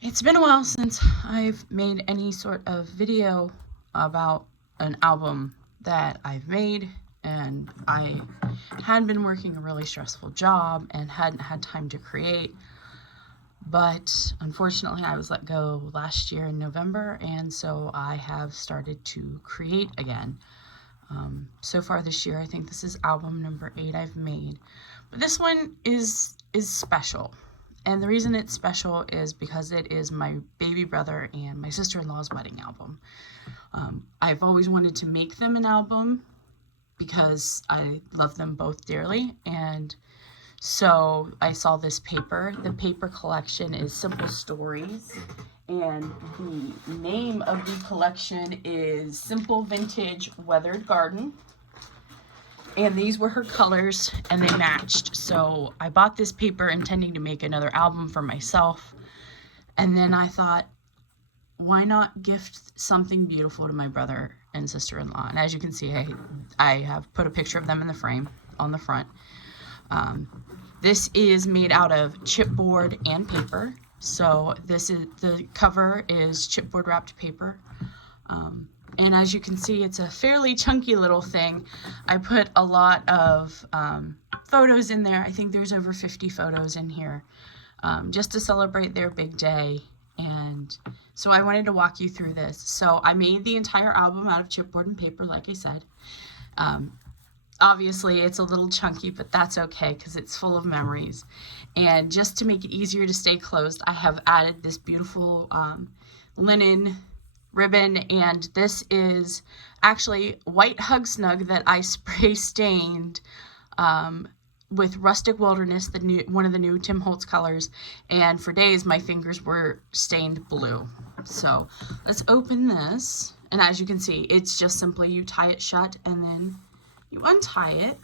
It's been a while since I've made any sort of video about an album that I've made, and I had been working a really stressful job and hadn't had time to create. But unfortunately, I was let go last year in November, and so I have started to create again. So far this year, I think this is album number 8 I've made. But this one is special. And the reason it's special is because it is my baby brother and my sister-in-law's wedding album. I've always wanted to make them an album because I love them both dearly. And so I saw this paper. The paper collection is Simple Stories. And the name of the collection is Simple Vintage Weathered Garden. And these were her colors, and they matched. So I bought this paper intending to make another album for myself. And then I thought, why not gift something beautiful to my brother and sister-in-law? And as you can see, I have put a picture of them in the frame on the front. This is made out of chipboard and paper. So the cover is chipboard wrapped paper. And as you can see, it's a fairly chunky little thing. I put a lot of photos in there. I think there's over 50 photos in here, just to celebrate their big day. And so I wanted to walk you through this. So I made the entire album out of chipboard and paper, like I said. Obviously, it's a little chunky, but that's okay because it's full of memories. And just to make it easier to stay closed, I have added this beautiful linen ribbon, and this is actually white Hug Snug that I spray stained with Rustic Wilderness, one of the new Tim Holtz colors, and for days my fingers were stained blue. So let's open this, and as you can see, it's just simply you tie it shut and then you untie it.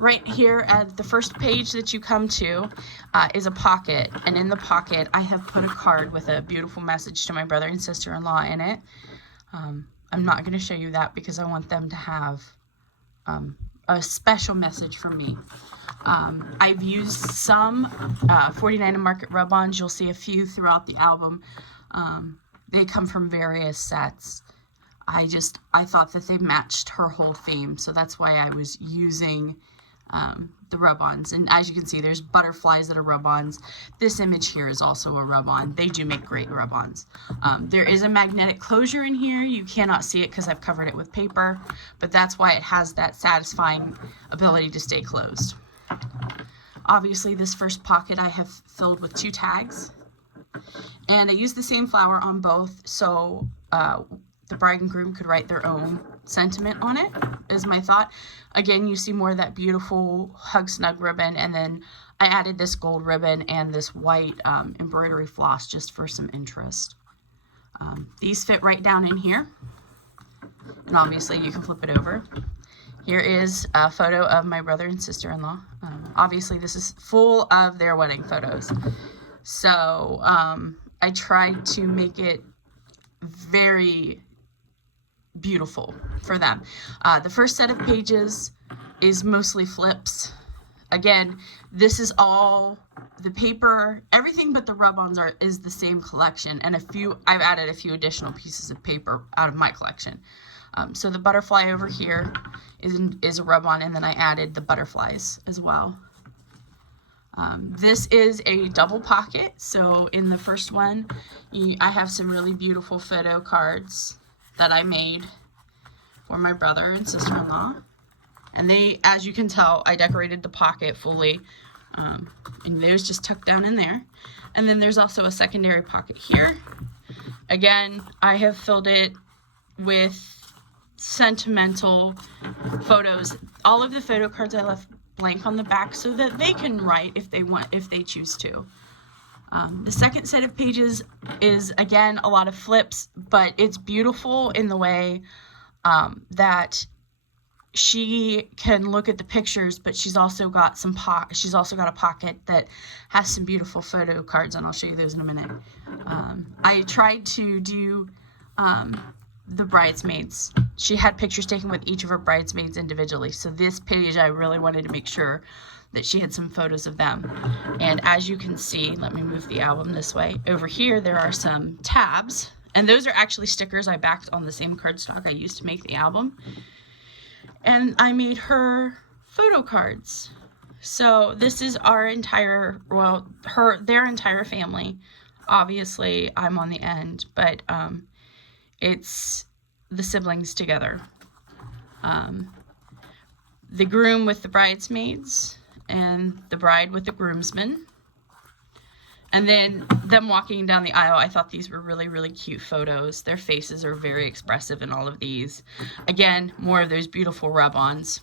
Right here at the first page that you come to is a pocket, and in the pocket I have put a card with a beautiful message to my brother and sister-in-law in it. I'm not going to show you that because I want them to have a special message from me. I've used some 49 and Market rub-ons. You'll see a few throughout the album. They come from various sets. I thought that they matched her whole theme, so that's why I was using the rub-ons. And as you can see, there's butterflies that are rub-ons. This image here is also a rub-on. They do make great rub-ons. There is a magnetic closure in here. You cannot see it because I've covered it with paper, but that's why it has that satisfying ability to stay closed. Obviously, this first pocket I have filled with 2 tags, and I used the same flower on both, so the bride and groom could write their own sentiment on it, is my thought. Again, you see more of that beautiful Hug Snug ribbon, and then I added this gold ribbon and this white embroidery floss just for some interest. These fit right down in here, and obviously you can flip it over. Here is a photo of my brother and sister-in-law. Obviously this is full of their wedding photos. So I tried to make it very beautiful for them. The first set of pages is mostly flips. Again, this is all the paper, everything but the rub-ons is the same collection, and I've added a few additional pieces of paper out of my collection. So the butterfly over here is a rub-on, and then I added the butterflies as well. This is a double pocket, so in the first one I have some really beautiful photo cards that I made for my brother and sister-in-law, and as you can tell, I decorated the pocket fully, and there's just tucked down in there. And then there's also a secondary pocket here. Again, I have filled it with sentimental photos. All of the photo cards I left blank on the back so that they can write if they choose to. The second set of pages is, again, a lot of flips, but it's beautiful in the way that she can look at the pictures, but she's also got a pocket that has some beautiful photo cards, and I'll show you those in a minute. I tried to do the bridesmaids. She had pictures taken with each of her bridesmaids individually, so this page I really wanted to make sure that she had some photos of them. And as you can see, let me move the album this way. Over here, there are some tabs, and those are actually stickers I backed on the same cardstock I used to make the album. And I made her photo cards. So this is our entire, well, their entire family. Obviously, I'm on the end, but it's the siblings together. The groom with the bridesmaids, and the bride with the groomsmen. And then them walking down the aisle. I thought these were really, really cute photos. Their faces are very expressive in all of these. Again, more of those beautiful rub-ons.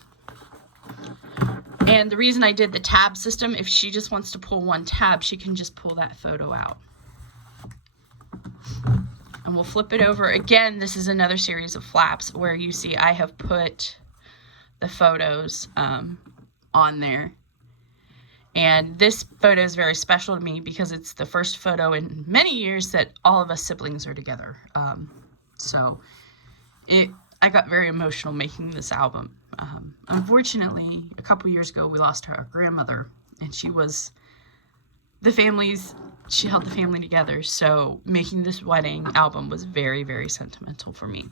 And the reason I did the tab system, if she just wants to pull one tab, she can just pull that photo out. And we'll flip it over. Again, this is another series of flaps where you see I have put the photos on there. And this photo is very special to me because it's the first photo in many years that all of us siblings are together. So I got very emotional making this album. Unfortunately, a couple years ago, we lost our grandmother, and she held the family together. So making this wedding album was very, very sentimental for me.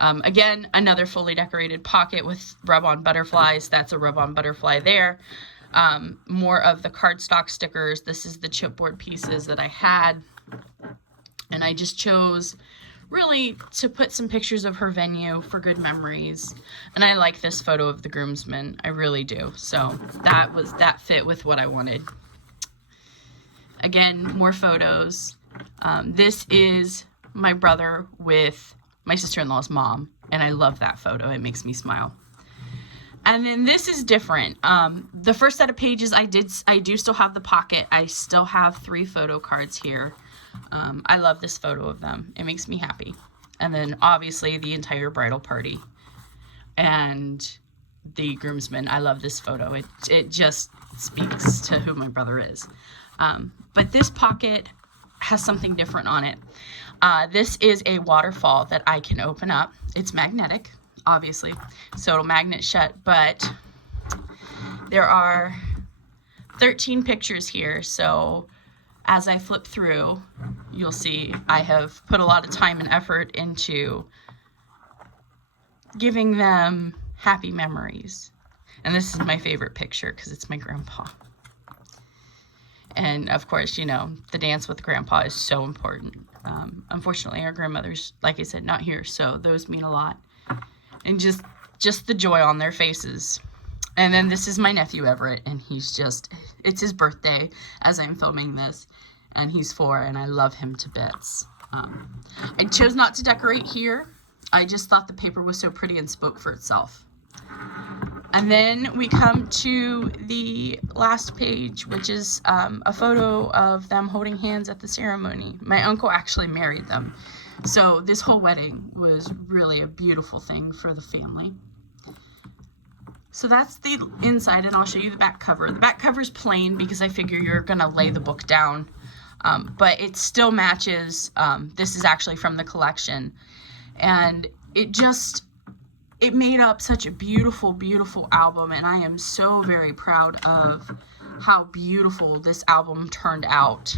Again, another fully decorated pocket with rub-on butterflies. That's a rub-on butterfly there. More of the cardstock stickers. This is the chipboard pieces that I had. And I just chose really to put some pictures of her venue for good memories. And I like this photo of the groomsmen. I really do. So that fit with what I wanted. Again, more photos. This is my brother with my sister-in-law's mom, and I love that photo. It makes me smile. And then this is different. The first set of pages I do still have the pocket. I still have 3 photo cards here. I love this photo of them. It makes me happy. And then obviously the entire bridal party and the groomsmen. I love this photo. It just speaks to who my brother is. But this pocket has something different on it. This is a waterfall that I can open up. It's magnetic, obviously, so it'll magnet shut, but there are 13 pictures here, so as I flip through, you'll see I have put a lot of time and effort into giving them happy memories. And this is my favorite picture because it's my grandpa. And of course, you know, the dance with grandpa is so important. Unfortunately, our grandmother's, like I said, not here, so those mean a lot. And just the joy on their faces. And then this is my nephew Everett, and it's his birthday as I'm filming this, and he's 4, and I love him to bits. I chose not to decorate here. I just thought the paper was so pretty and spoke for itself. And then we come to the last page, which is a photo of them holding hands at the ceremony. My uncle actually married them. So this whole wedding was really a beautiful thing for the family. So that's the inside, and I'll show you the back cover. The back cover is plain because I figure you're going to lay the book down. But it still matches. This is actually from the collection. And it made up such a beautiful, beautiful album, and I am so very proud of how beautiful this album turned out.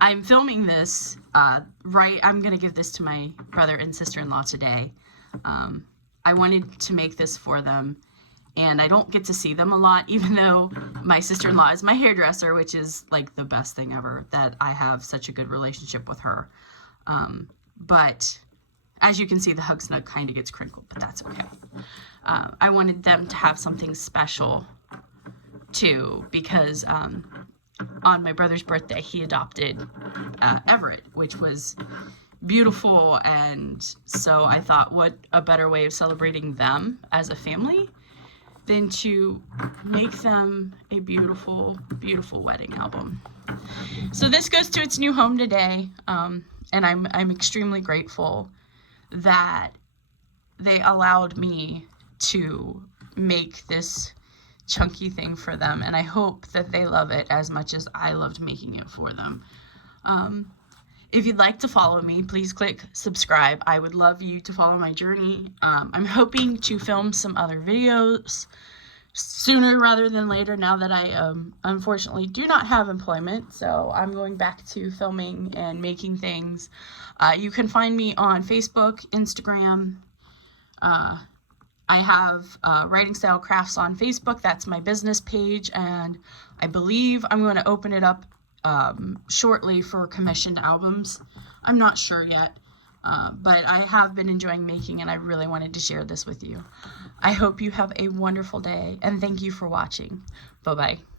I'm filming this I'm going to give this to my brother and sister-in-law today. I wanted to make this for them, and I don't get to see them a lot, even though my sister-in-law is my hairdresser, which is like the best thing ever, that I have such a good relationship with her. But as you can see, the hug snug kind of gets crinkled, but that's okay. I wanted them to have something special, too, because on my brother's birthday, he adopted Everett, which was beautiful, and so I thought, what a better way of celebrating them as a family than to make them a beautiful, beautiful wedding album. So this goes to its new home today, and I'm extremely grateful that they allowed me to make this chunky thing for them, and I hope that they love it as much as I loved making it for them. If you'd like to follow me, please click subscribe. I would love you to follow my journey. I'm hoping to film some other videos sooner rather than later, now that I unfortunately do not have employment. So I'm going back to filming and making things. You can find me on Facebook, Instagram. I have Writing Style Crafts on Facebook. That's my business page, and I believe I'm going to open it up shortly for commissioned albums. I'm not sure yet, but I have been enjoying making, and I really wanted to share this with you. I hope you have a wonderful day, and thank you for watching. Bye-bye.